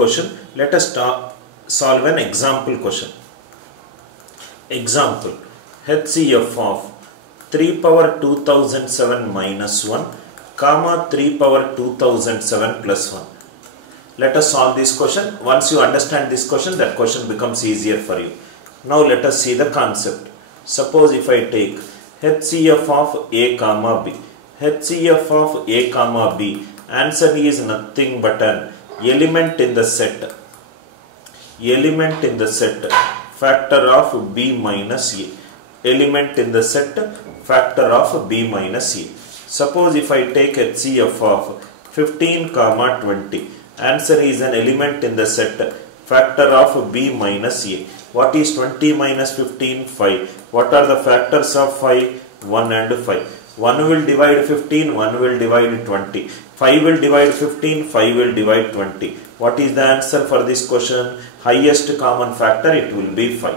question. Let us solve an example question. Example, HCF of 3 power 2007 minus 1 comma 3 power 2007 plus 1. Let us solve this question. Once you understand this question, that question becomes easier for you. Now let us see the concept. Suppose if I take HCF of A comma B. HCF of A comma B, answer is nothing but an element in the set. Element in the set, factor of B minus A. Element in the set, factor of B minus A. Suppose if I take HCF of 15 comma 20, answer is an element in the set, factor of B minus A. What is 20 minus 15? 5. What are the factors of 5? 1 and 5. 1 will divide 15, 1 will divide 20. 5 will divide 15, 5 will divide 20. What is the answer for this question? Highest common factor, it will be 5.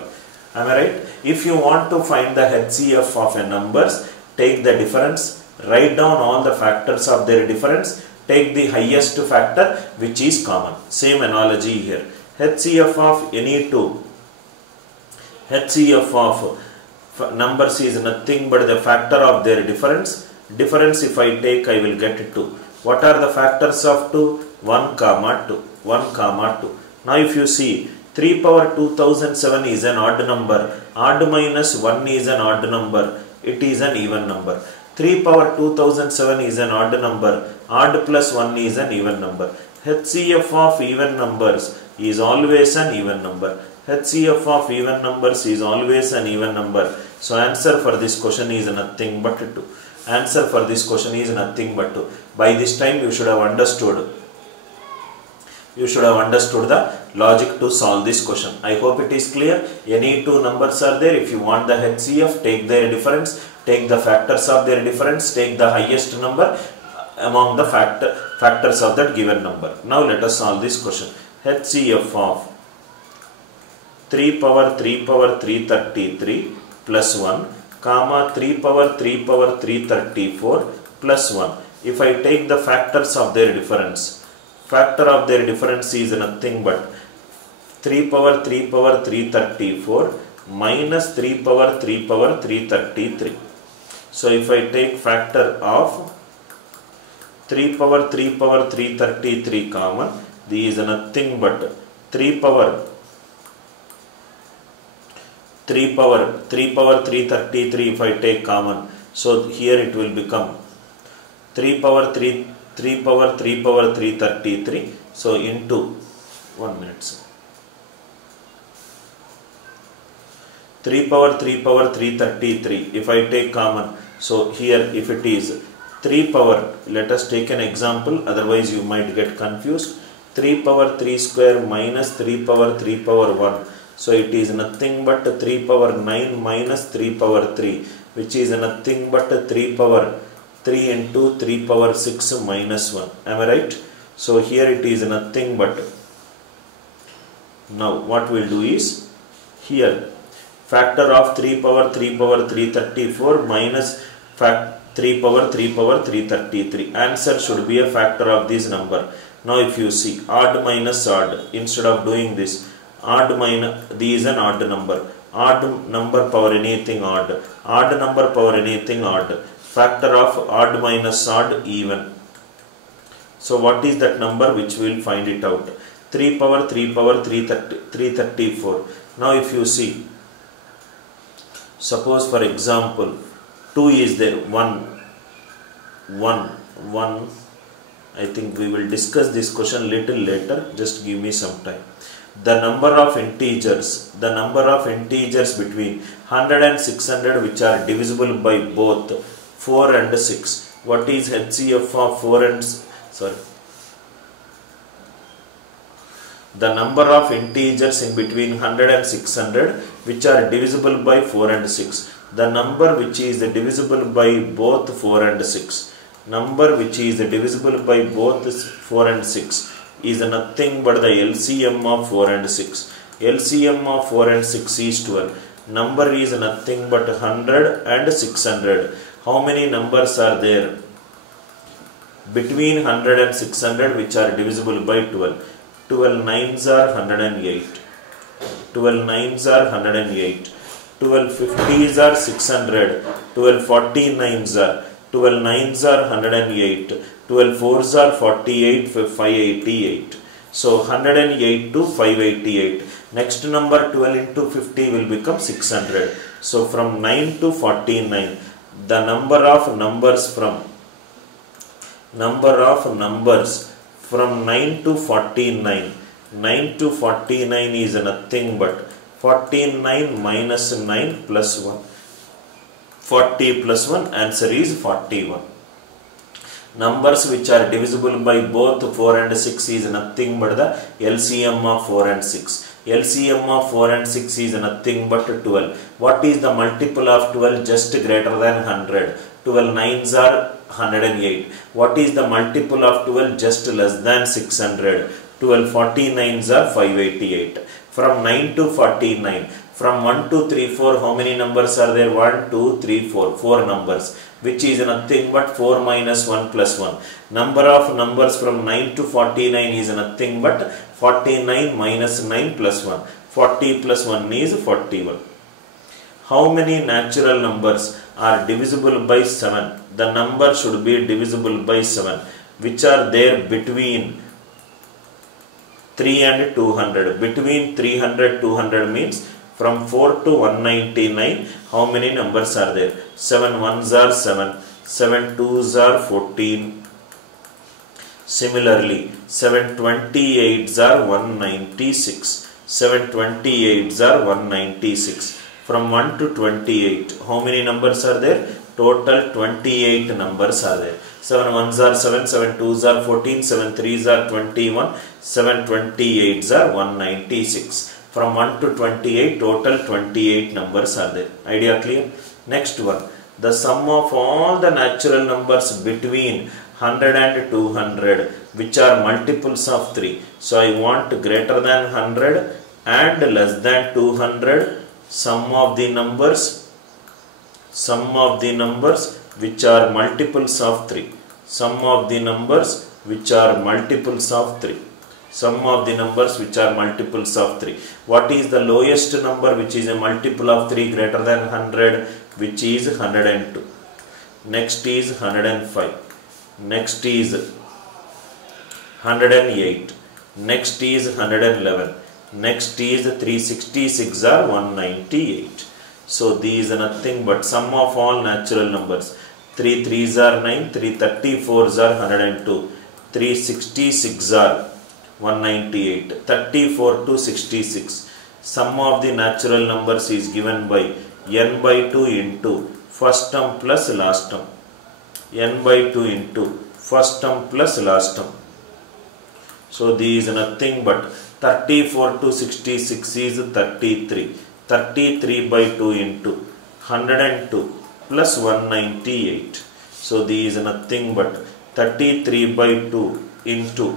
Am I right? If you want to find the HCF of a numbers, take the difference, write down all the factors of their difference, take the highest factor which is common. Same analogy here. HCF of any two, HCF of numbers is nothing but the factor of their difference. Difference if I take, I will get 2. What are the factors of 2? 1 comma 2. 1 comma 2. Now if you see, 3 power 2007 is an odd number. Odd minus 1 is an odd number. It is an even number. 3 power 2007 is an odd number. Odd plus 1 is an even number. HCF of even numbers is always an even number. HCF of even numbers is always an even number. So answer for this question is nothing but 2. Answer for this question is nothing but 2. By this time you should have understood. You should have understood the logic to solve this question. I hope it is clear. Any two numbers are there. If you want the HCF, take their difference. Take the factors of their difference. Take the highest number among the factors of that given number. Now let us solve this question. HCF of 3 power 333 plus 1 comma 3 power 334 plus 1. If I take the factors of their difference, factor of their difference is nothing but 3 power 334 minus 3 power 333. So if I take factor of 3 power 333 common, this is nothing but 3 power 333 if I take common. So here it will become 3 power 333. So into 1 minute. 3 power 333 if I take common. So here if it is 3 power, let us take an example, otherwise you might get confused. 3 power 3 square minus 3 power 1. So it is nothing but 3 power 9 minus 3 power 3, which is nothing but 3 power 3 into 3 power 6 minus 1. Am I right? So here it is nothing but, now what we'll do is, here factor of 3 power 334 minus 3 power 333. Answer should be a factor of this number. Now if you see, odd minus odd, instead of doing this, odd minus, this is an odd number. Odd number power anything odd. Odd number power anything odd. Factor of odd minus odd, even. So what is that number which we will find it out? 3 power 334. Now if you see, suppose for example, 2 is there, 1. I think we will discuss this question little later. Just give me some time. The number of integers between 100 and 600 which are divisible by both 4 and 6. What is HCF of 4 and the number of integers in between 100 and 600 which are divisible by 4 and 6. The number which is divisible by both 4 and 6. Number which is divisible by both 4 and 6 is nothing but the LCM of 4 and 6. LCM of 4 and 6 is 12. Number is nothing but 100 and 600. How many numbers are there between 100 and 600 which are divisible by 12? 12 nines are 108. 12 nines are 108. 12 50s are 600. 12 49s are 12 nines are 108. 12 fours are 48 for 588. So 108 to 588. Next number 12 into 50 will become 600. So from 9 to 49, the number of numbers from 9 to 49. 9 to 49 is nothing but 49 minus 9 plus 1. 40 plus 1, answer is 41. Numbers which are divisible by both 4 and 6 is nothing but the LCM of 4 and 6. LCM of 4 and 6 is nothing but 12. What is the multiple of 12? Just greater than 100. 12 nines are 108. What is the multiple of 12? Just less than 600. 12 49s are 588. From 9 to 49. From 1 to 3, 4, how many numbers are there? 1, 2, 3, 4. 4 numbers. Which is nothing but 4 minus 1 plus 1. Number of numbers from 9 to 49 is nothing but 49 minus 9 plus 1. 40 plus 1 is 41. How many natural numbers are divisible by 7? The number should be divisible by 7. Which are there between 3 and 200. Between 300 200 means from 4 to 199, how many numbers are there? 7 ones are 7, 7 twos are 14. Similarly, 7 28s are 196. 7 28s are 196. From 1 to 28, how many numbers are there? Total 28 numbers are there. 7 ones are 7, 7 twos are 14, 7 threes are 21, 7 28s are 196. From 1 to 28, total 28 numbers are there. Idea clear? Next one. The sum of all the natural numbers between 100 and 200, which are multiples of 3. So I want greater than 100 and less than 200. Sum of the numbers which are multiples of 3. Sum of the numbers which are multiples of 3. Sum of the numbers which are multiples of 3. What is the lowest number which is a multiple of 3 greater than 100? Which is 102. Next is 105. Next is 108. Next is 111. Next is 366 or 198. So these are nothing but sum of all natural numbers. 3 3s are 9. 3 34s are 102. 366 are 198. 34 to 66. Sum of the natural numbers is given by n by 2 into first term plus last term. N by 2 into first term plus last term. So these are nothing but 34 to 66 is 33. 33 by 2 into 102 plus 198. So these are nothing but 33 by 2 into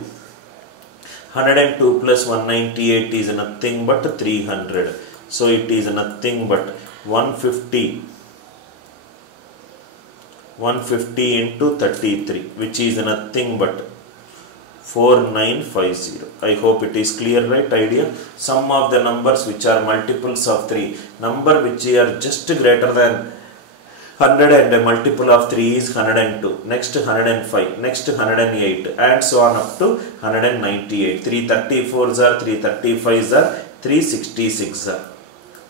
102 plus 198 is nothing but 300. So it is nothing but 150 into 33, which is nothing but 4950. I hope it is clear, right? Idea. Sum of the numbers which are multiples of 3. Number which are just greater than 100 and a multiple of 3 is 102. Next 105. Next 108. And so on up to 198. 334s are 335s are 366 are.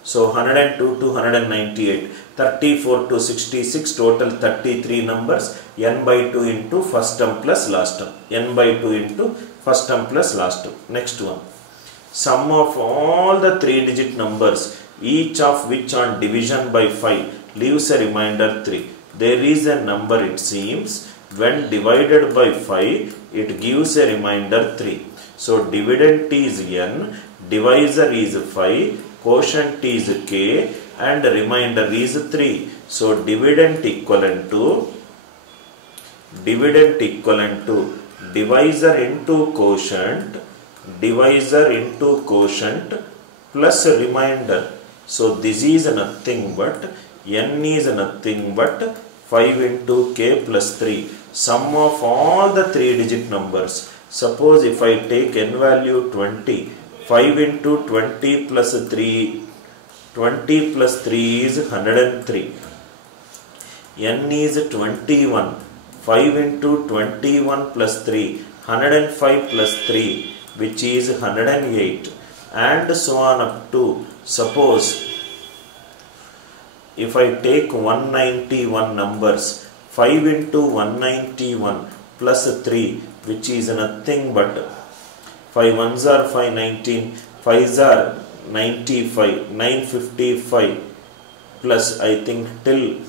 So 102 to 198. 34 to 66, total 33 numbers. N by 2 into first term plus last term. N by 2 into first term plus last term. Next one. Sum of all the 3-digit numbers, each of which on division by 5 leaves a remainder 3. There is a number, it seems, when divided by 5, it gives a remainder 3. So dividend is n, divisor is 5, quotient is k, and remainder is 3. So dividend equivalent to divisor into quotient plus remainder. So this is nothing but n is nothing but 5 into k plus 3. Sum of all the 3-digit numbers Suppose if I take n value 20, 5 into 20 plus 3, 20 plus 3 is 103. N is 21. 5 into 21 plus 3, 105 plus 3, which is 108. And so on up to, suppose if I take 191 numbers, 5 into 191 plus 3, which is nothing but 5 ones are 519, 5s are 95, 955 plus I think till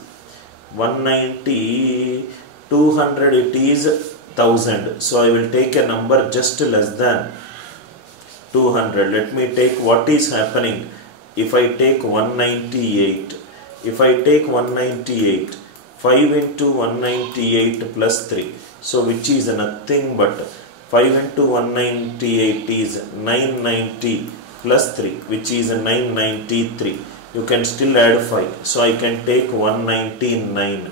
190, 200 it is 1000. So I will take a number just less than 200. Let me take what is happening if I take 198. If I take 198, 5 into 198 plus 3. So which is nothing but 5 into 198 is 990 plus 3, which is 993. You can still add 5. So I can take 199.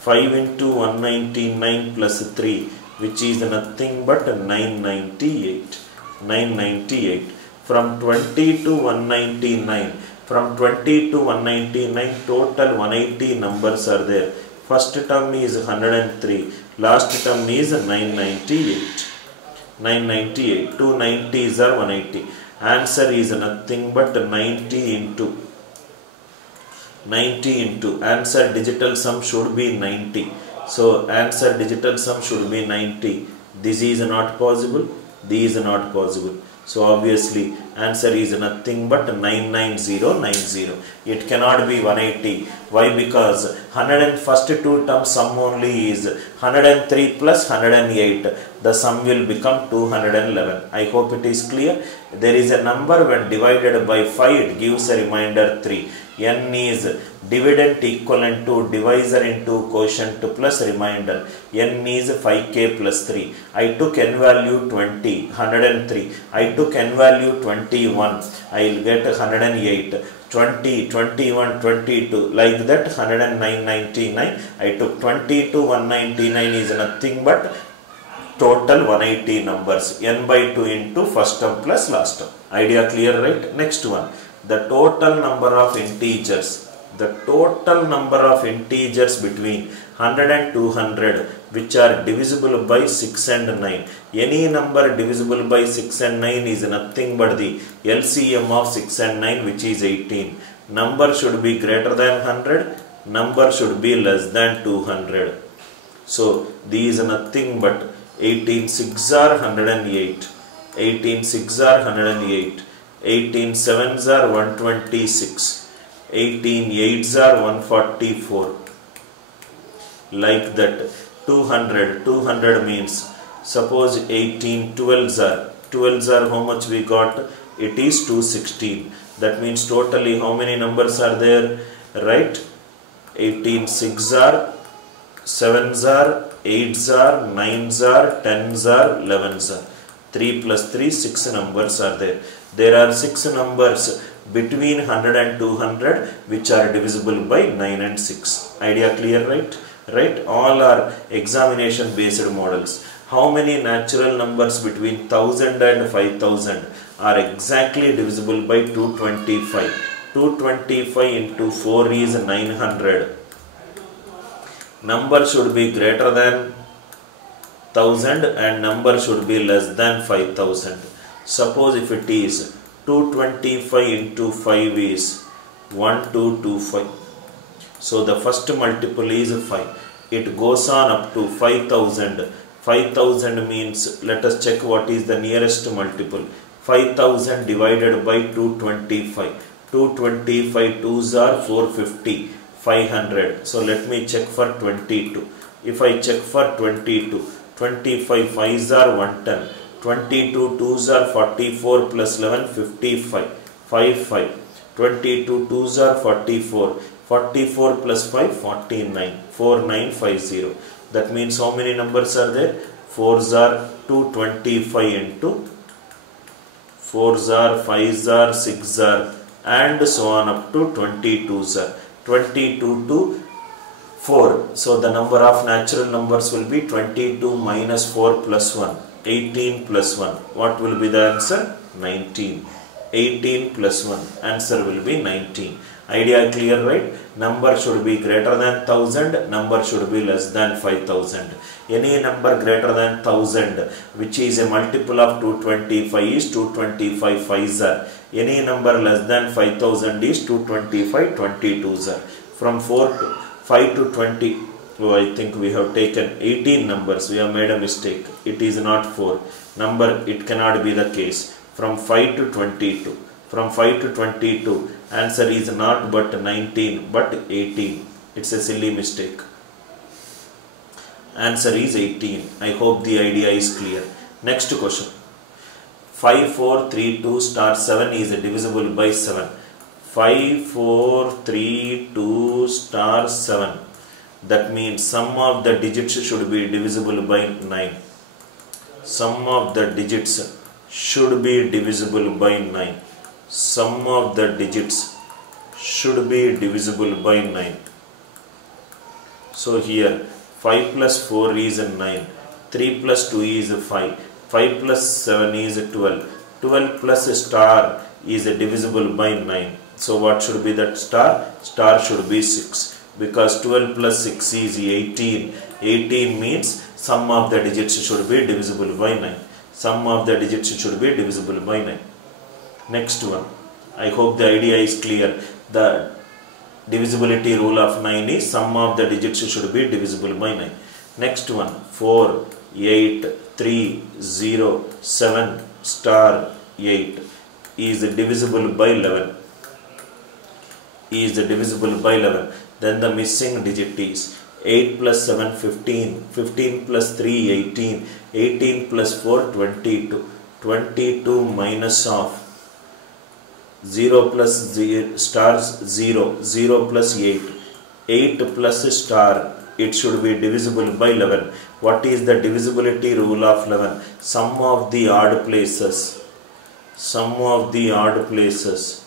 5 into 199 plus 3, which is nothing but 998. 998. From 20 to 199. From 20 to 199, total 180 numbers are there. First term is 103. Last term is 998. 998. 2 90s are 180. Answer is nothing but 90 into. Answer digital sum should be 90. So answer digital sum should be 90. This is not possible. This is not possible. So obviously answer is nothing but 99090. It cannot be 180. Why? Because 101st two term sum only is 103 plus 108. The sum will become 211. I hope it is clear. There is a number when divided by 5, it gives a remainder 3. N is dividend equivalent to divisor into quotient plus remainder. N is 5k plus 3. I took n value 20, 103. I took n value 21. I will get 108. 20, 21, 22. Like that 109.99. I took 20 to 199 is nothing but total 180 numbers. N by 2 into first term plus last term. Idea clear, right? Next one. The total number of integers. The total number of integers between 100 and 200 which are divisible by 6 and 9. Any number divisible by 6 and 9 is nothing but the LCM of 6 and 9, which is 18. Number should be greater than 100. Number should be less than 200. So these are nothing but 18 6s are 108. 18 6s are 108. 18 7s are 126. 18 8s are 144. Like that 200 means, suppose 18 12s are how much we got? It is 216. That means totally how many numbers are there? Right? 18 6s are, 7s are, 8s are, 9s are, 10s are, 11s are. 3 plus 3, 6 numbers are there. There are 6 numbers between 100 and 200 which are divisible by 9 and 6. Idea clear, right? Right? All are examination based models. How many natural numbers between 1000 and 5000 are exactly divisible by 225? 225 into 4 is 900. Number should be greater than 1000 and number should be less than 5000. Suppose if it is 225 into 5 is 1225. So the first multiple is 5. It goes on up to 5000. 5000 means, let us check what is the nearest multiple. 5000 divided by 225. 225 2s are 450. 500. So let me check for 22. If I check for 22, 25 5s are 110. 22 2s are 44 plus 11 55. 55. 22 2s are 44. 44 plus 5 49. 4950. That means how many numbers are there? 4s are 225 into 4s are, 5s are, 6s are, and so on up to 22s are. 22 to 4. So the number of natural numbers will be 22 minus 4 plus 1. 18 plus 1. What will be the answer? 19. 18 plus 1. Answer will be 19. Idea clear, right? Number should be greater than 1000. Number should be less than 5000. Any number greater than 1000, which is a multiple of 225, is 225 5s are. Any number less than 5000 is 225 22s are. From 5 to 20. Oh, I think we have taken 18 numbers. We have made a mistake. It is not 4. Number, it cannot be the case. From 5 to 22. From 5 to 22. Answer is not but 19 but 18. It's a silly mistake. Answer is 18. I hope the idea is clear. Next question. 5, 4, 3, 2, star 7 is divisible by 7. 5, 4, 3, 2, star 7. That means sum of the digits should be divisible by 9. Sum of the digits should be divisible by 9. Sum of the digits should be divisible by 9. So here 5 plus 4 is 9. 3 plus 2 is 5. 5 plus 7 is 12. 12 plus star is divisible by 9. So what should be that star? Star should be 6. Because 12 plus 6 is 18. 18 means sum of the digits should be divisible by 9. Sum of the digits should be divisible by 9. Next one. I hope the idea is clear. The divisibility rule of 9 is sum of the digits should be divisible by 9. Next one. 4, 8, 3, 0, 7, star 8 is divisible by 11. Is divisible by 11. Then the missing digit is 8 plus 7, 15. 15 plus 3, 18. 18 plus 4, 22. 22 minus of 0 plus 0, stars 0. 0 plus 8. 8 plus star. It should be divisible by 11. What is the divisibility rule of 11? Sum of the odd places. Sum of the odd places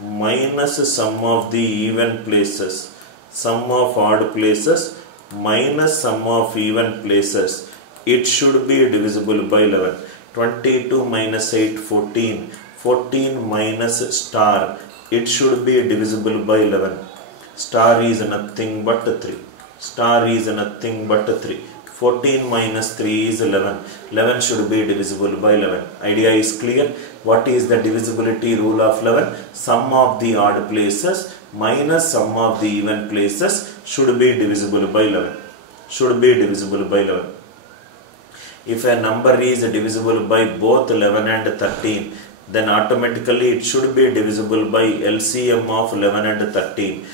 minus sum of the even places. Sum of odd places minus sum of even places. It should be divisible by 11. 22 minus 8, 14. 14 minus star. It should be divisible by 11. Star is nothing but 3. Star is nothing but 3. 14 minus 3 is 11. 11 should be divisible by 11. Idea is clear. What is the divisibility rule of 11? Sum of the odd places minus sum of the even places should be divisible by 11. Should be divisible by 11. If a number is divisible by both 11 and 13, then automatically it should be divisible by LCM of 11 and 13.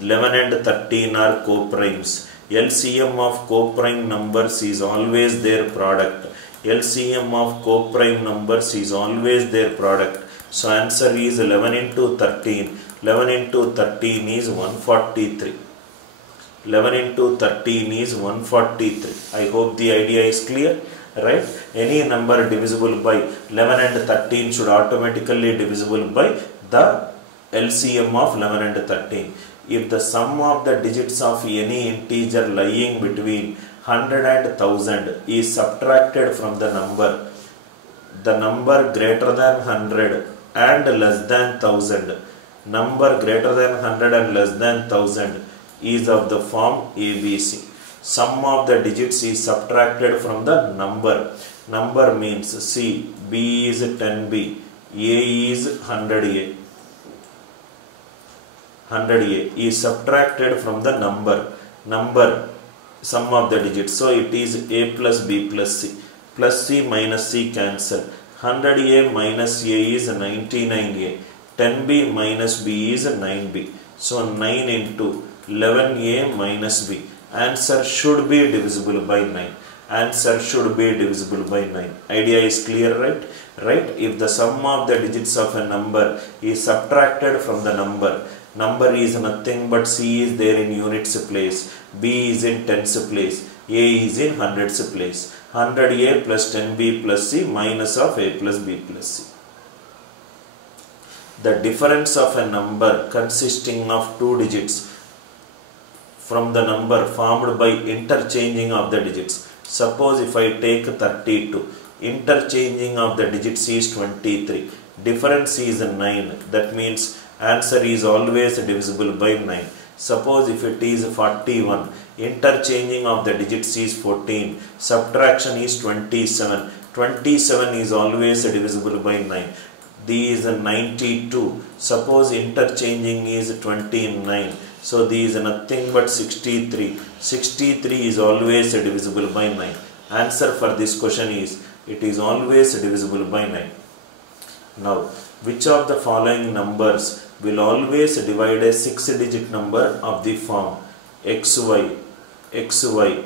11 and 13 are co-primes. LCM of co-prime numbers is always their product. LCM of co-prime numbers is always their product. So answer is 11 into 13. 11 into 13 is 143. 11 into 13 is 143. I hope the idea is clear. Right? Any number divisible by 11 and 13 should automatically divisible by the LCM of 11 and 13. If the sum of the digits of any integer lying between 100 and 1000 is subtracted from the number greater than 100 and less than 1000, number greater than 100 and less than 1000 is of the form ABC. Sum of the digits is subtracted from the number. Number means C, B is 10B, A is 100A. 100A is subtracted from the number sum of the digits. So it is A plus B plus C. Plus C minus C cancel. 100A minus A is 99A. 10B minus B is 9B. So 9 into 11A minus B. Answer should be divisible by 9. Answer should be divisible by 9. Idea is clear, right? Right? If the sum of the digits of a number is subtracted from the number is nothing but C is there in units place, B is in tens place, A is in hundreds place. 100A plus 10B plus C minus of A plus B plus C. The difference of a number consisting of two digits from the number formed by interchanging of the digits. Suppose if I take 32, Interchanging of the digits is 23. Difference is 9. That means answer is always divisible by 9. Suppose if it is 41, interchanging of the digits is 14, subtraction is 27. 27 is always divisible by 9. These is 92. Suppose interchanging is 29. So these is nothing but 63. 63 is always divisible by 9. Answer for this question is, it is always divisible by 9. Now, which of the following numbers will always divide a 6-digit number of the form xy, xy,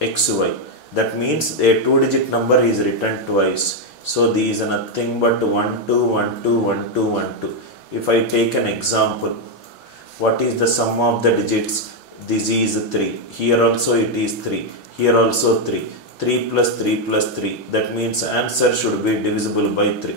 xy? That means a 2-digit number is written twice. So these are nothing but 1, 2, 1, 2, 1, 2, 1, 2. If I take an example, what is the sum of the digits? This is 3. Here also it is 3. Here also 3. 3 plus 3 plus 3. That means answer should be divisible by 3.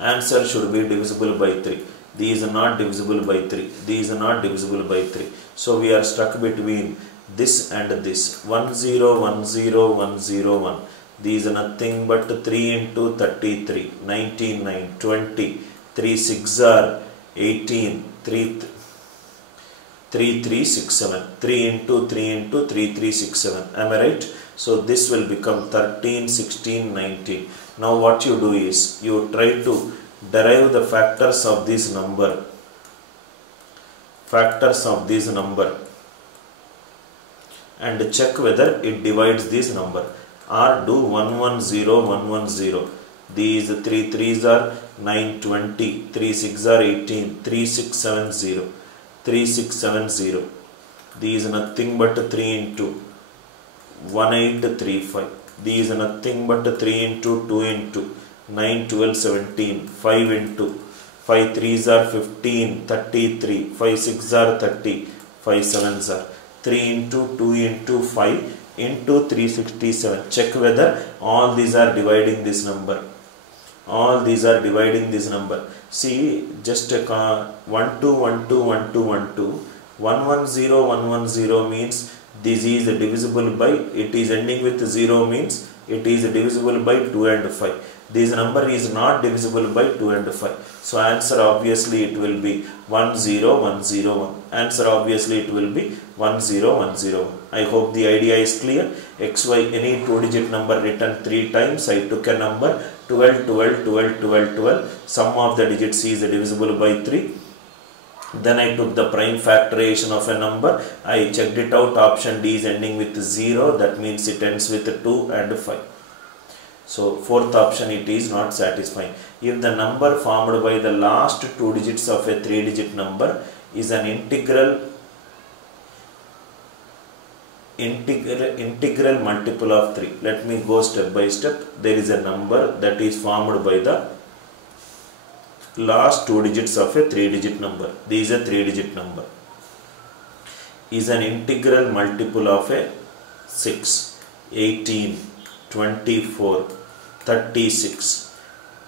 Answer should be divisible by 3. These are not divisible by 3. These are not divisible by 3. So we are stuck between this and this. 1, 0, 1, 0, 1, 0, 1. These are nothing but 3 into 33, 99, 20, 3 6 are 18, 3 3 6 7, 3 into 3 into 3 3 6 7. Am I right? So this will become 13, 16, 19. Now what you do is, you try to derive the factors of this number. Factors of this number. And check whether it divides this number. Or do 1 1 0 1 1 0. These 3 3s are 9 20, 3 6 are 18, 3 6 7 0, 3 6 7 0. These are nothing but 3 into 1 8 3 5. These are nothing but 3 into 2 into 9 12 17, 5 into 5 3s are 15, 33, 5 6 are 30, 5 7s are 3 into 2 into 5 into 367. Check whether all these are dividing this number. All these are dividing this number. See, just 1 2 1 2 1 2 1 2 1 1 0 1 1 0 means this is divisible by, it is ending with 0 means it is divisible by 2 and 5. This number is not divisible by 2 and 5. So answer obviously it will be 1 0 1 0 1. Answer obviously it will be 1 0 1 0 1. I hope the idea is clear. XY, any 2-digit number written 3 times. I took a number 12 12 12 12 12. Sum of the digits is divisible by 3. Then I took the prime factorization of a number. I checked it out. Option D is ending with 0. That means it ends with 2 and 5. So fourth option, it is not satisfying. If the number formed by the last 2 digits of a 3-digit number is an integral multiple of 3. Let me go step by step. There is a number that is formed by the last 2 digits of a 3-digit number. This is a 3-digit number. Is an integral multiple of a 6, 18, 24, 36.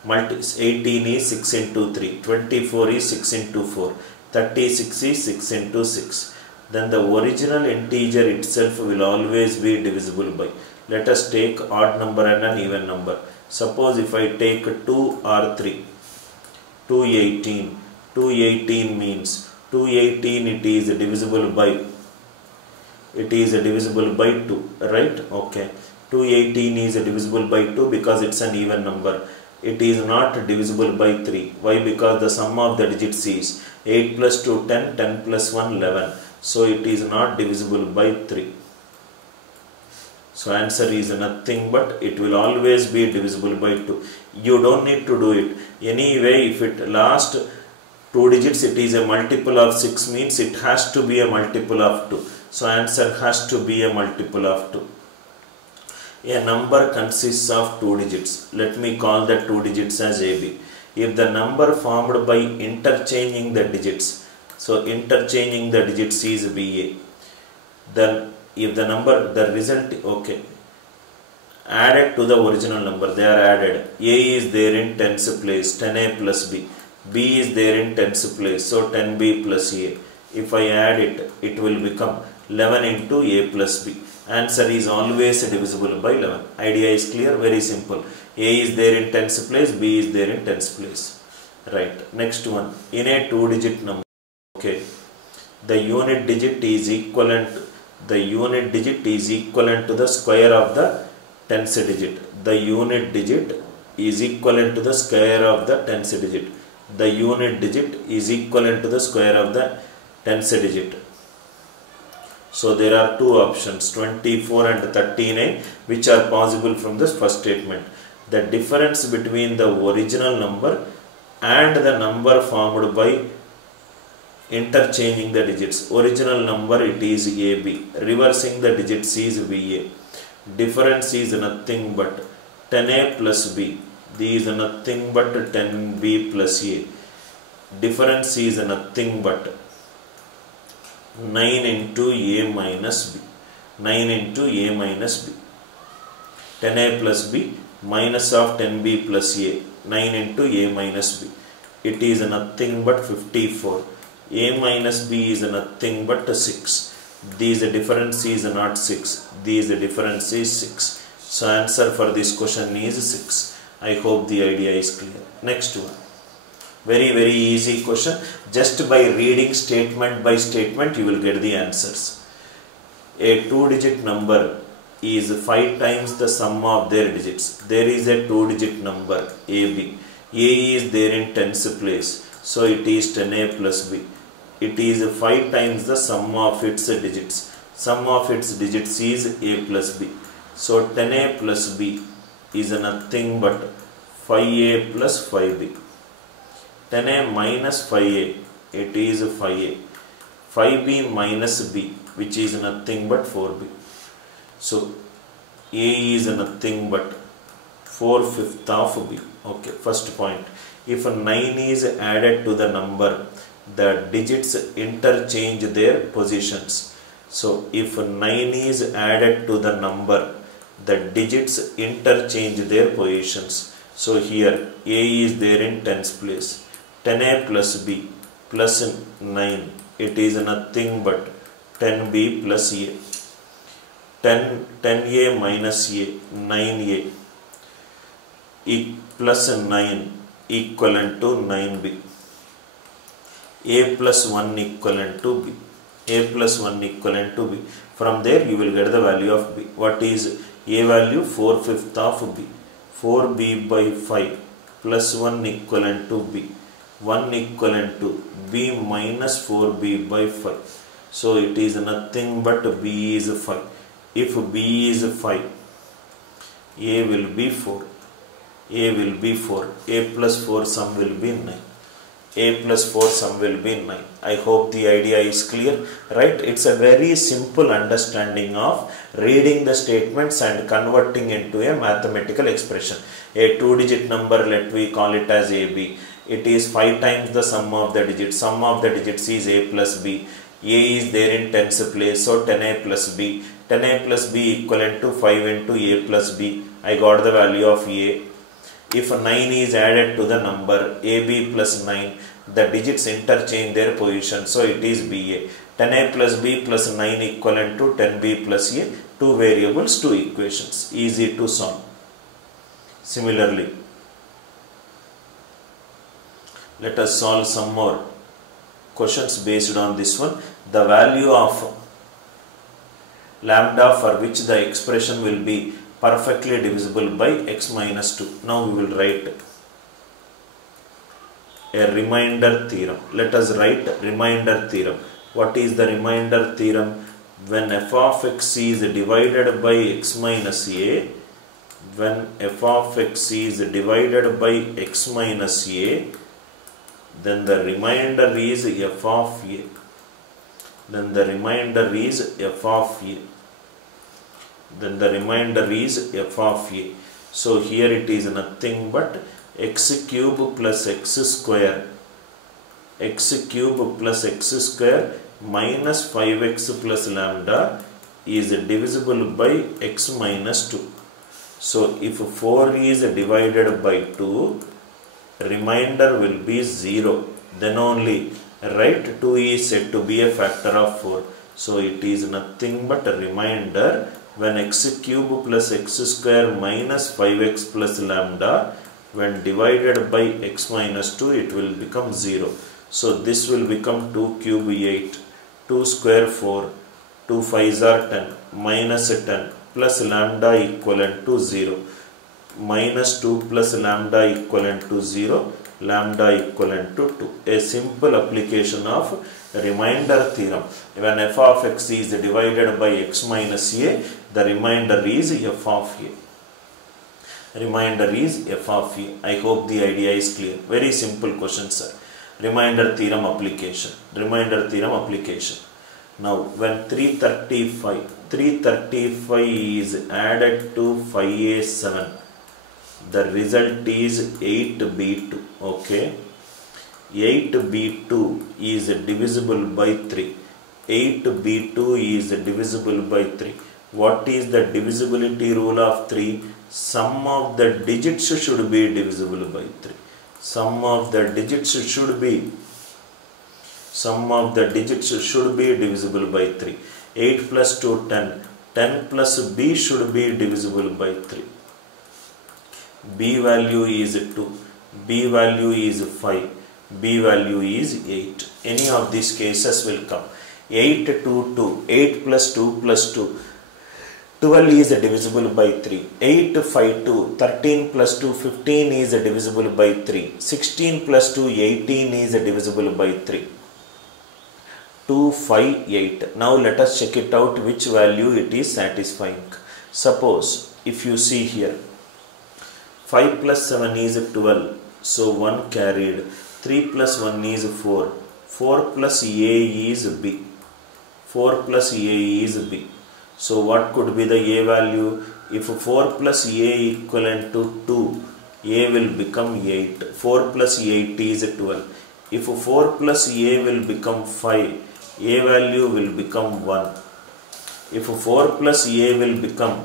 18 is 6 into 3, 24 is 6 into 4, 36 is 6 into 6. Then the original integer itself will always be divisible by. Let us take odd number and an even number. Suppose if I take 2 or 3, 218. 218 means 218 it is divisible by, it is divisible by 2, right? Okay. 218 is divisible by 2 because it's an even number. It is not divisible by 3. Why? Because the sum of the digits is 8 plus 2 10, 10 plus 1 11. So it is not divisible by 3. So answer is nothing but it will always be divisible by 2. You don't need to do it. Anyway, if it last 2 digits it is a multiple of 6 means it has to be a multiple of 2. So answer has to be a multiple of 2. A number consists of 2 digits. Let me call the 2 digits as AB. If the number formed by interchanging the digits, so interchanging the digits is BA, then if the number, the result, okay, added to the original number, they are added. A is there in tens place, 10A plus B. B is there in tens place, so 10B plus A. If I add it, it will become 11 into A plus B. Answer is always divisible by 11. Idea is clear, very simple. A is there in tens place, B is there in tens place. Right. Next one. In a 2-digit number, okay, the unit digit is equivalent to the square of the tens digit. The unit digit is equivalent to the square of the tens digit. The unit digit is equivalent to the square of the tens digit. So there are two options, 24 and 39, which are possible from this first statement. The difference between the original number and the number formed by interchanging the digits. Original number, it is AB. Reversing the digits is VA. Difference is nothing but 10A plus B. This is nothing but 10B plus A. Difference is nothing but 9 into A minus B. 9 into A minus B. 10A plus B minus of 10B plus A. 9 into A minus B. It is nothing but 54. A minus B is nothing but 6. This difference is not 6. This difference is 6. So answer for this question is 6. I hope the idea is clear. Next one. Very easy question. Just by reading statement by statement you will get the answers. A 2-digit number is 5 times the sum of their digits. There is a 2-digit number AB. A is there in tens place. So it is 10A plus B. It is 5 times the sum of its digits. Sum of its digits is A plus B. So 10A plus B is nothing but 5A plus 5B. 10A minus 5A, it is 5A. 5B minus B, which is nothing but 4B. So A is nothing but 4/5 of B. Okay, first point. If 9 is added to the number, the digits interchange their positions. So if 9 is added to the number, the digits interchange their positions. So here A is there in tens place. 10A plus B plus 9, it is nothing but 10B plus A. 10A minus A, 9A plus 9 equivalent to 9B. A plus 1 equivalent to B. A plus 1 equivalent to B. From there you will get the value of B. What is A value? 4/5 of B. 4B by 5 plus 1 equivalent to B. 1 equivalent to B minus 4B by 5. So it is nothing but B is 5. If B is 5, A will be 4. A will be 4. A plus 4 sum will be 9. A plus 4 sum will be 9. I hope the idea is clear, right? It's a very simple understanding of reading the statements and converting into a mathematical expression. A 2-digit number, let we call it as AB. It is 5 times the sum of the digits. Sum of the digits is A plus B. A is there in tens place, so 10A plus B. 10A plus B equivalent to 5 into A plus B. I got the value of A. If 9 is added to the number AB plus 9, the digits interchange their position, so it is BA. 10A plus B plus 9 equivalent to 10B plus A. Two variables, two equations. Easy to solve. Similarly, let us solve some more questions based on this one. The value of lambda for which the expression will be perfectly divisible by x minus 2. Now we will write a remainder theorem. Let us write remainder theorem. What is the remainder theorem? When f of x is divided by x minus a, when f of x is divided by x minus a, then the remainder is f of a. Then the remainder is f of a. Then the remainder is f of a. So here it is nothing but x cube plus x square. X cube plus x square minus 5x plus lambda is divisible by x minus 2. So if 4 is divided by 2, remainder will be 0. Then only, right, 2 is said to be a factor of 4. So it is nothing but a remainder when x cube plus x square minus 5x plus lambda, when divided by x minus 2, it will become 0. So this will become 2 cube 8, 2 square 4, 2 5s are 10, minus 10 plus lambda equivalent to 0, minus 2 plus lambda equivalent to 0, lambda equivalent to 2. A simple application of remainder theorem. When f of x is divided by x minus a, the remainder is f of a. Remainder is f of a. I hope the idea is clear. Very simple question, sir. Remainder theorem application. Remainder theorem application. Now, when 335 is added to 5a7, the result is 8b2. Okay. 8b2 is divisible by 3. 8b2 is divisible by 3. What is the divisibility rule of 3? Sum of the digits should be divisible by 3. Sum of the digits should be divisible by 3. 8 plus 2, 10. 10 plus b should be divisible by 3. B value is 2. B value is 5. B value is 8. Any of these cases will come. 8 to 2. 8 plus 2 plus 2. 12 is divisible by 3. 8, 5, 2. 13 plus 2, 15 is divisible by 3. 16 plus 2, 18 is divisible by 3. 2, 5, 8. Now let us check it out which value it is satisfying. Suppose if you see here, 5 plus 7 is 12. So 1 carried. 3 plus 1 is 4. 4 plus a is b. 4 plus a is b. So what could be the a value? If 4 plus a equivalent to 2, a will become 8. 4 plus 8 is 12. If 4 plus a will become 5, a value will become 1. If 4 plus a will become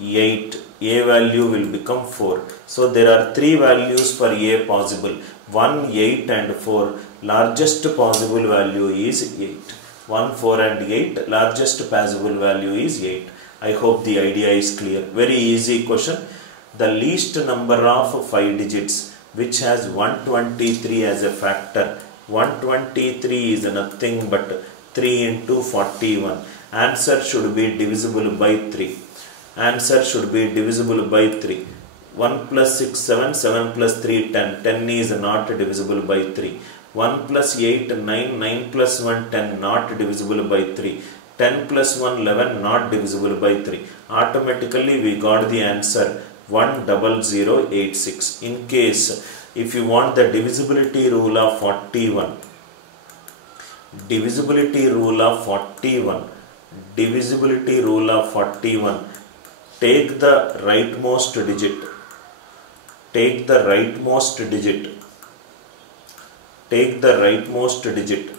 8, a value will become 4. So there are 3 values for a possible. 1, 8 and 4. Largest possible value is 8. 1, 4 and 8. Largest possible value is 8. I hope the idea is clear. Very easy question. The least number of 5 digits which has 123 as a factor. 123 is nothing but 3 into 41. Answer should be divisible by 3. Answer should be divisible by 3. 1 plus 6, 7, 7 plus 3, 10. 10 is not divisible by 3. 1 plus 8, 9, 9 plus 1, 10, not divisible by 3. 10 plus 1, 11, not divisible by 3. Automatically we got the answer 10086. In case if you want the divisibility rule of 41, divisibility rule of 41, take the rightmost digit,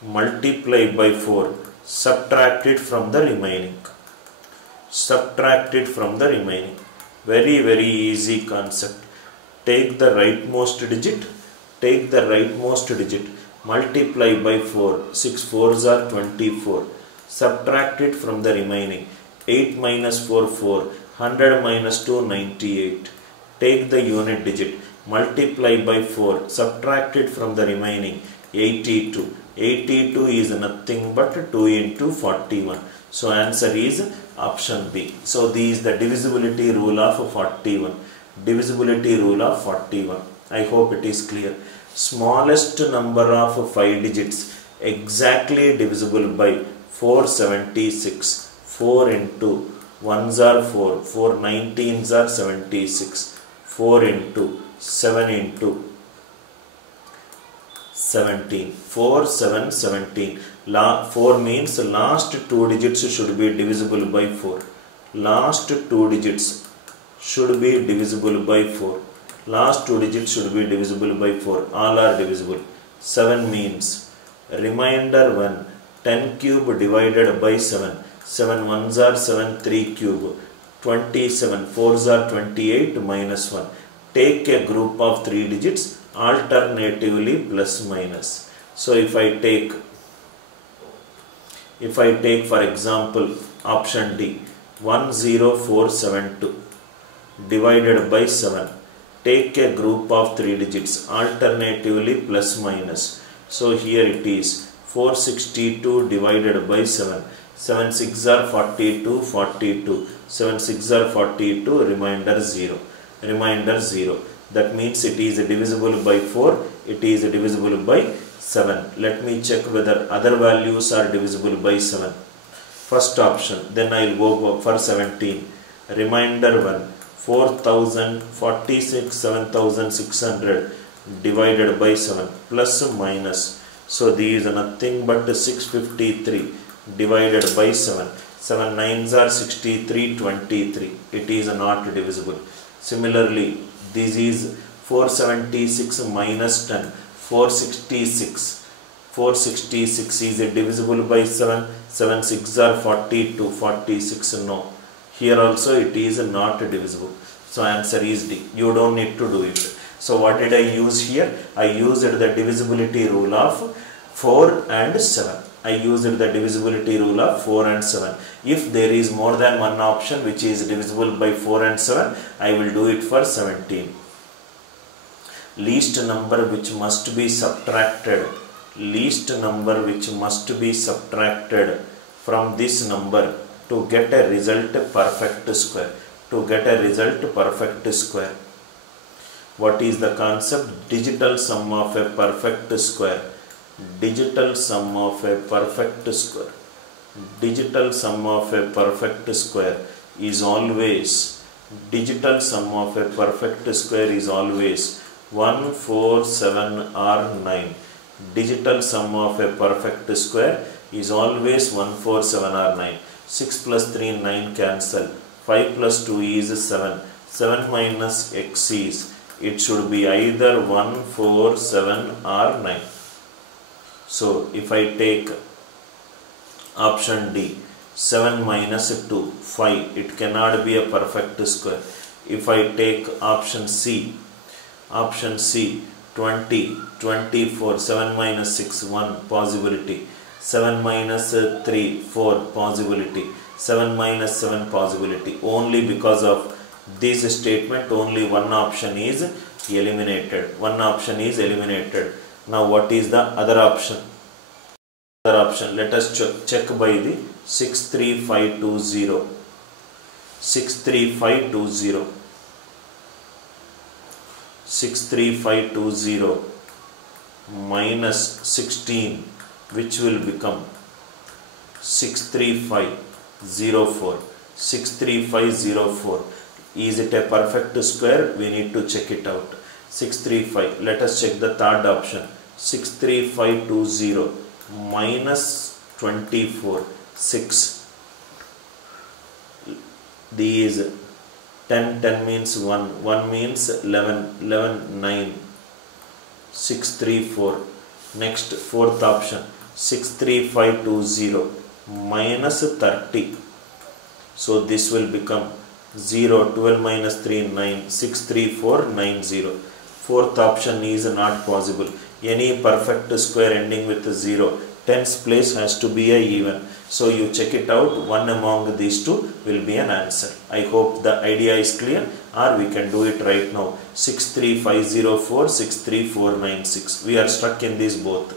multiply by 4, subtract it from the remaining. Very, very easy concept. Take the rightmost digit, multiply by 4. 6 4s are 24. Subtract it from the remaining. 8 minus 4, 4. 100 minus 2, 98. Take the unit digit, multiply by 4. Subtract it from the remaining. 82. 82 is nothing but 2 into 41. So answer is option B. So this is the divisibility rule of 41. I hope it is clear. Smallest number of 5 digits exactly divisible by 476. 4 into 1s are 4. 4 19s are 76. 4 into 7 into 17. 4 7 17. 4 means last 2 digits should be divisible by 4. Last 2 digits should be divisible by 4. Last 2 digits should be divisible by 4. All are divisible. 7 means remainder 1. 10 cube divided by 7. 7 1s are 7. 3 cube. 27. 4s are 28 minus 1. Take a group of 3 digits. alternatively plus minus. So if I take for example option D, 10472 divided by 7. Take a group of 3 digits alternatively plus minus. So here it is 462 divided by 7. 7 6 are 42, 42. 7 6 are 42, remainder 0. Remainder 0. That means it is divisible by 4, it is divisible by 7. Let me check whether other values are divisible by 7. First option, then I will go for 17. Remainder 1, 4046, 7600 divided by 7 plus minus. So these are nothing but 653 divided by 7. 7 9s are 63, 23. It is not divisible. Similarly, this is 476 minus 10, 466. 466 is divisible by 7. 7 6 are 42, 46 no. Here also it is not divisible. So answer is D. You don't need to do it. So what did I use here? I used the divisibility rule of 4 and 7. I used the divisibility rule of 4 and 7. If there is more than one option which is divisible by 4 and 7, I will do it for 17. Least number which must be subtracted. Least number which must be subtracted from this number to get a result perfect square. To get a result perfect square. What is the concept? Digital sum of a perfect square. Digital sum of a perfect square. Digital sum of a perfect square is always, digital sum of a perfect square is always 1, 4, 7 or 9. Digital sum of a perfect square is always 1, 4, 7 or 9. 6 plus 3, 9 cancel. 5 plus 2 is 7. 7 minus x is, it should be either 1, 4, 7 or 9. So if I take option D, 7 minus 2, 5, it cannot be a perfect square. If I take option C, 20, 24, 7 minus 6, 1 possibility. 7 minus 3, 4 possibility. 7 minus 7 possibility. Only because of this statement, only one option is eliminated. One option is eliminated. Now what is the other option? Other option, let us check by the 63520. 63520. 63520 minus 16, which will become 63504. 63504. Is it a perfect square? We need to check it out. 635. Let us check the third option. 63520 minus 24. 6. These 10 means 1. 1 means 11. 11 9. 634. Next fourth option. 63520 minus 30. So this will become 0. 12 minus 3 9. 63490. Fourth option is not possible. Any perfect square ending with 0, tens place has to be a even. So you check it out. One among these two will be an answer. I hope the idea is clear, or we can do it right now. 63504, 63496. We are stuck in these both.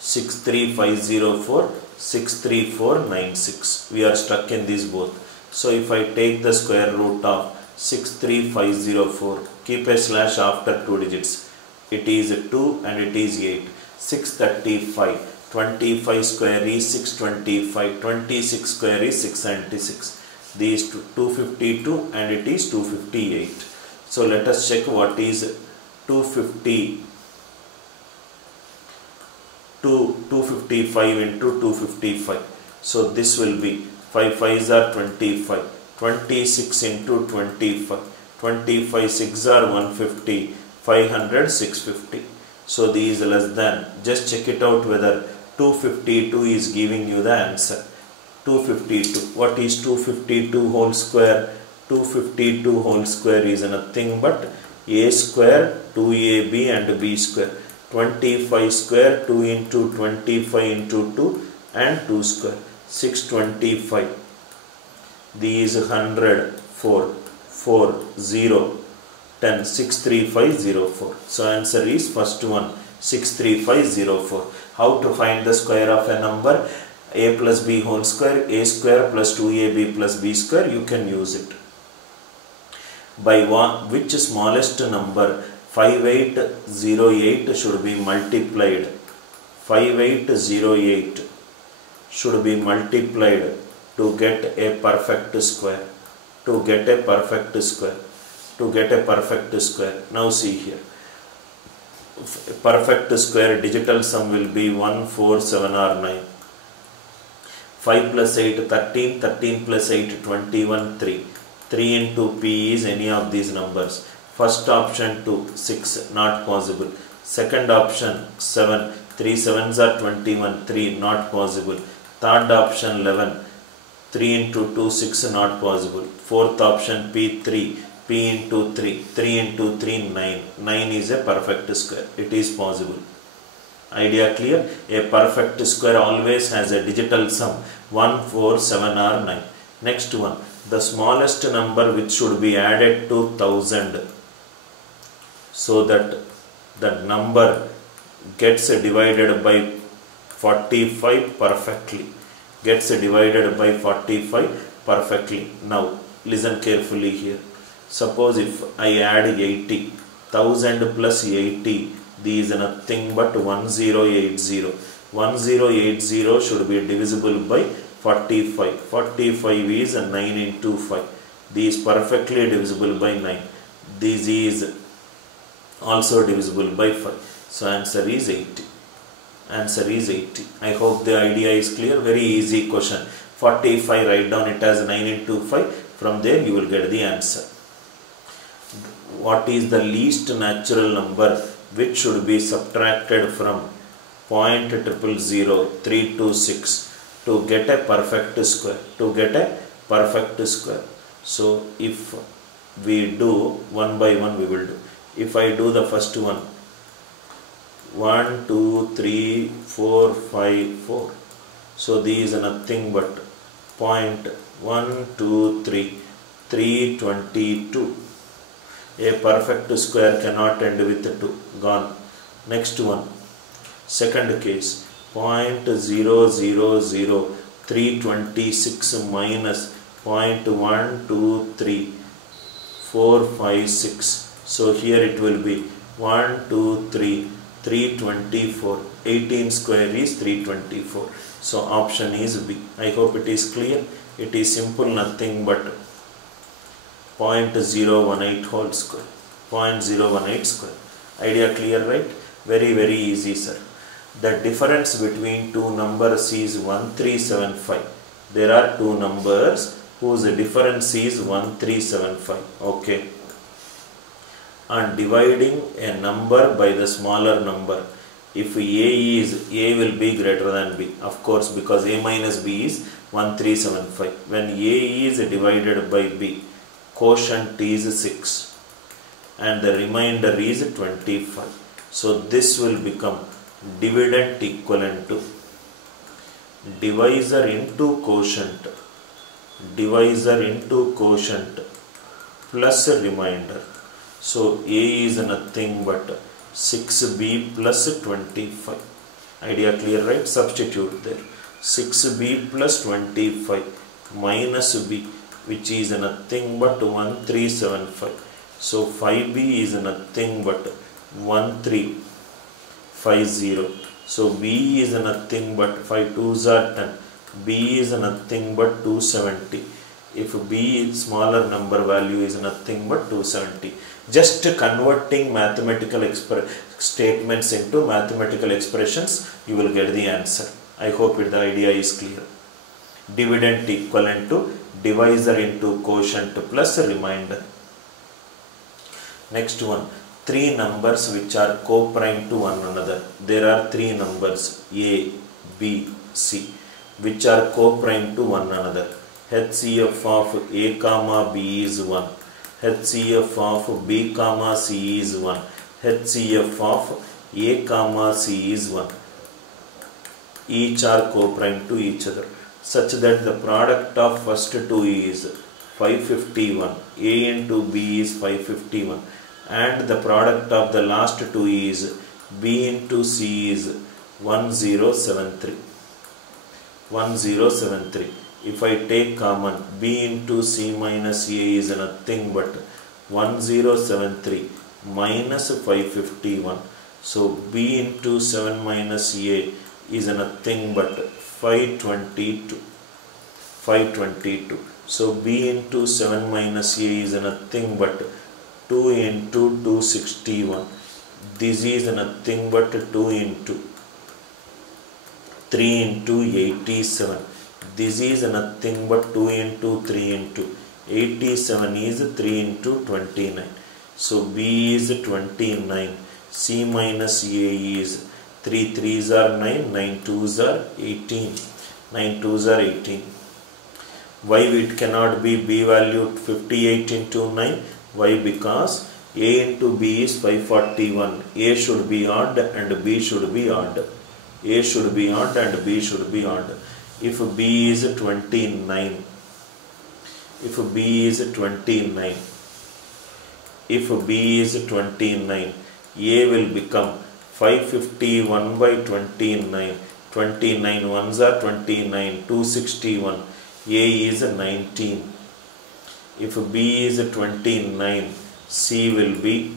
63504, 63496. We are stuck in these both. So if I take the square root of 63504, keep a slash after 2 digits. It is 2 and it is 8. 635. 25 square is 625. 26 square is 696. These 252 and it is 258. So let us check what is 255 into 255. So this will be 5 5s are 25. 26 into 25. 25 6 are 150. 500 650. So these less than. Just check it out whether 252 is giving you the answer. 252. What is 252 whole square? 252 whole square is nothing but a square 2ab and b square. 25 square 2 into 25 into 2 and 2 square 625. These 100 4 4 0 10 63504. So answer is first one 63504. How to find the square of a number? A plus b whole square, a square plus 2ab plus b square. You can use it. By which smallest number 5808 should be multiplied? 5808 should be multiplied to get a perfect square. To get a perfect square. To get a perfect square. Now see here. Perfect square digital sum will be 1, 4, 7 or 9. 5 plus 8 13, 13 plus 8 21, 3. 3 into p is any of these numbers. First option 2, 6, not possible. Second option 7, 3 7s are 21, 3, not possible. Third option 11, 3 into 2, 6, not possible. Fourth option p 3, p into 3, 3 into 3, 9. 9 is a perfect square. It is possible. Idea clear? A perfect square always has a digital sum 1, 4, 7 or 9. Next one. The smallest number which should be added to 1000 so that the number gets divided by 45 perfectly. Gets divided by 45 perfectly. Now listen carefully here. Suppose if I add 80, 1000 plus 80, these are nothing but 1080. 1080 should be divisible by 45. 45 is 9 into 5. These perfectly divisible by 9. This is also divisible by 5. So answer is 80. Answer is 80. I hope the idea is clear. Very easy question. 45, write down it as 9 into 5. From there you will get the answer. What is the least natural number which should be subtracted from 0.00036 to get a perfect square? To get a perfect square. So if we do one by one, we will do. If I do the first one, 1, 2, 3, 4, 5, 4. So these are nothing but 0.123, 322. A perfect square cannot end with 2. Gone. Next one. Second case. 0.000326 minus 0.123456. So here it will be 1, 2, 3, 324. 18 square is 324. So option is B. I hope it is clear. It is simple, nothing but 0.018 whole square. 0.018 square. Idea clear, right? Very, very easy, sir. The difference between two numbers is 1375. There are two numbers whose difference is 1375. Okay. And dividing a number by the smaller number. If A will be greater than B. Of course, because A minus B is 1375. When A is divided by B, quotient is 6 and the remainder is 25. So this will become dividend equivalent to divisor into quotient. Divisor into quotient plus a remainder. So A is nothing but 6B plus 25. Idea clear, right? Substitute there. 6B plus 25 minus B, which is nothing but 1375. So 5B is nothing but 1350. So B is nothing but 5 2s are 10. B is nothing but 270. If B is smaller number, value is nothing but 270. Just converting mathematical statements into mathematical expressions, you will get the answer. I hope the idea is clear. Dividend equivalent to divisor into quotient plus a remainder. Next one. Three numbers which are co-prime to one another. There are three numbers A, B, C which are co-prime to one another. HCF of A comma B is 1. HCF of B comma C is 1. HCF of A comma C is 1. Each are co-prime to each other, such that the product of first two is 551. A into B is 551. And the product of the last two is B into C is 1073. 1073. If I take common, B into C minus A is nothing but 1073 minus 551. So B into 7 minus A is nothing but 522. 522. So B into 7 minus A is nothing but 2 into 261. This is nothing but 2 into 3 into 87. This is nothing but 2 into 3 into 87 is 3 into 29. So B is 29. C minus A is 3 3s are 9, 9 2s are 18. 9 2s are 18. Why it cannot be B value 58 into 9? Why? Because A into B is 541. A should be odd and B should be odd. A should be odd and B should be odd. If B is 29, if B is 29, if B is 29, A will become 551 by 29. 29 ones are 29. 261. A is 19. If B is 29, C will be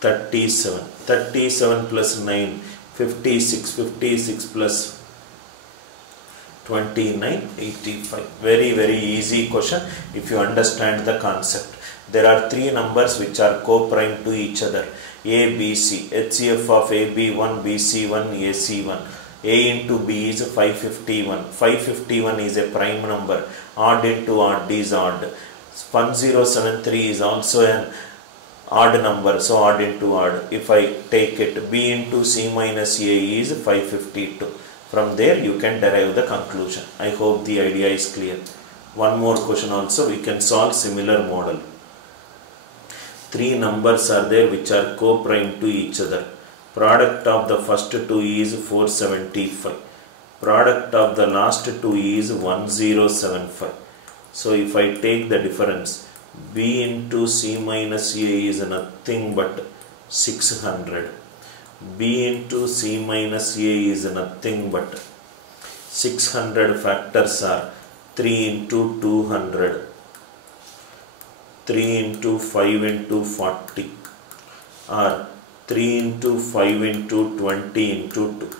37. 37 plus 9, 56. 56 plus 29, 85. Very, very easy question if you understand the concept. There are three numbers which are co-prime to each other. A, B, C. HCF of A, B1, BC1, AC1. A into B is 551. 551 is a prime number. Odd into odd is odd. 1073 is also an odd number. So odd into odd. If I take it, B into C minus A is 552. From there you can derive the conclusion. I hope the idea is clear. One more question also we can solve similar model. Three numbers are there which are co-prime to each other. Product of the first two is 475. Product of the last two is 1075. So if I take the difference, B into C minus A is nothing but 600. B into C minus A is nothing but 600 factors are 3 into 200, 3 into 5 into 40 or 3 into 5 into 20 into 2.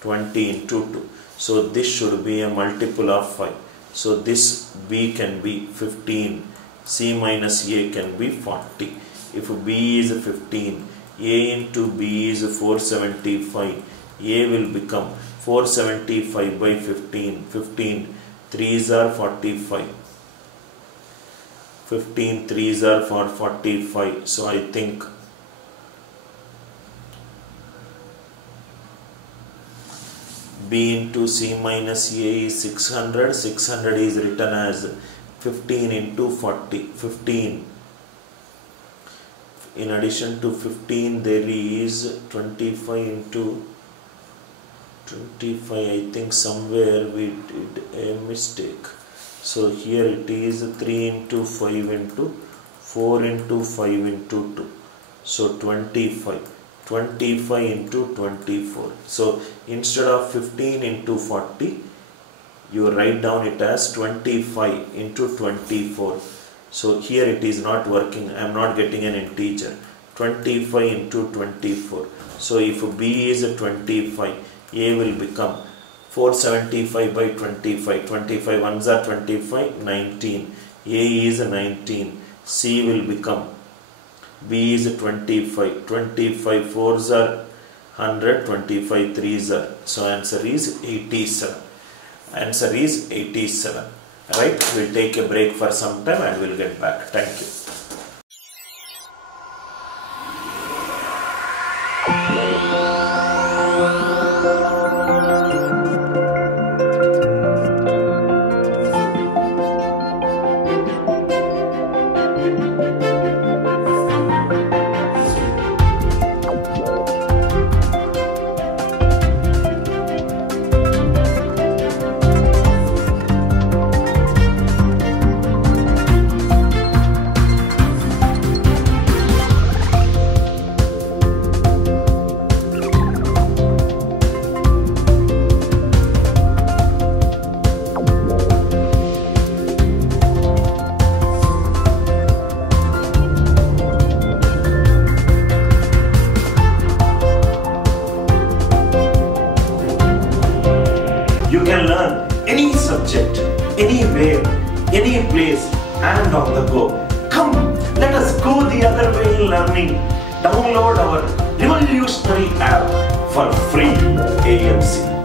20 into 2. So this should be a multiple of 5. So this B can be 15. C minus A can be 40. If B is 15, A into B is 475. A will become 475 by 15. 15 3s are 45. 15 3s are for 45. So I think B into C minus A is 600. 600 is written as 15 into 40. 15. In addition to 15, there is 25 into 25. I think somewhere we did a mistake. So here it is 3 into 5 into 4 into 5 into 2. So 25. 25 into 24. So instead of 15 into 40, you write down it as 25 into 24. So here it is not working. I am not getting an integer. 25 into 24. So if B is 25, A will become 475 by 25. 25 ones are 25, 19. A is 19. C will become, B is 25. 25 4s are 100. 25 3s are. So answer is 87. Answer is 87. Right? We'll take a break for some time and we'll get back. Thank you. any subject, anywhere, any place, and on the go. Come, let us go the other way in learning. Download our revolutionary app for free, AMC.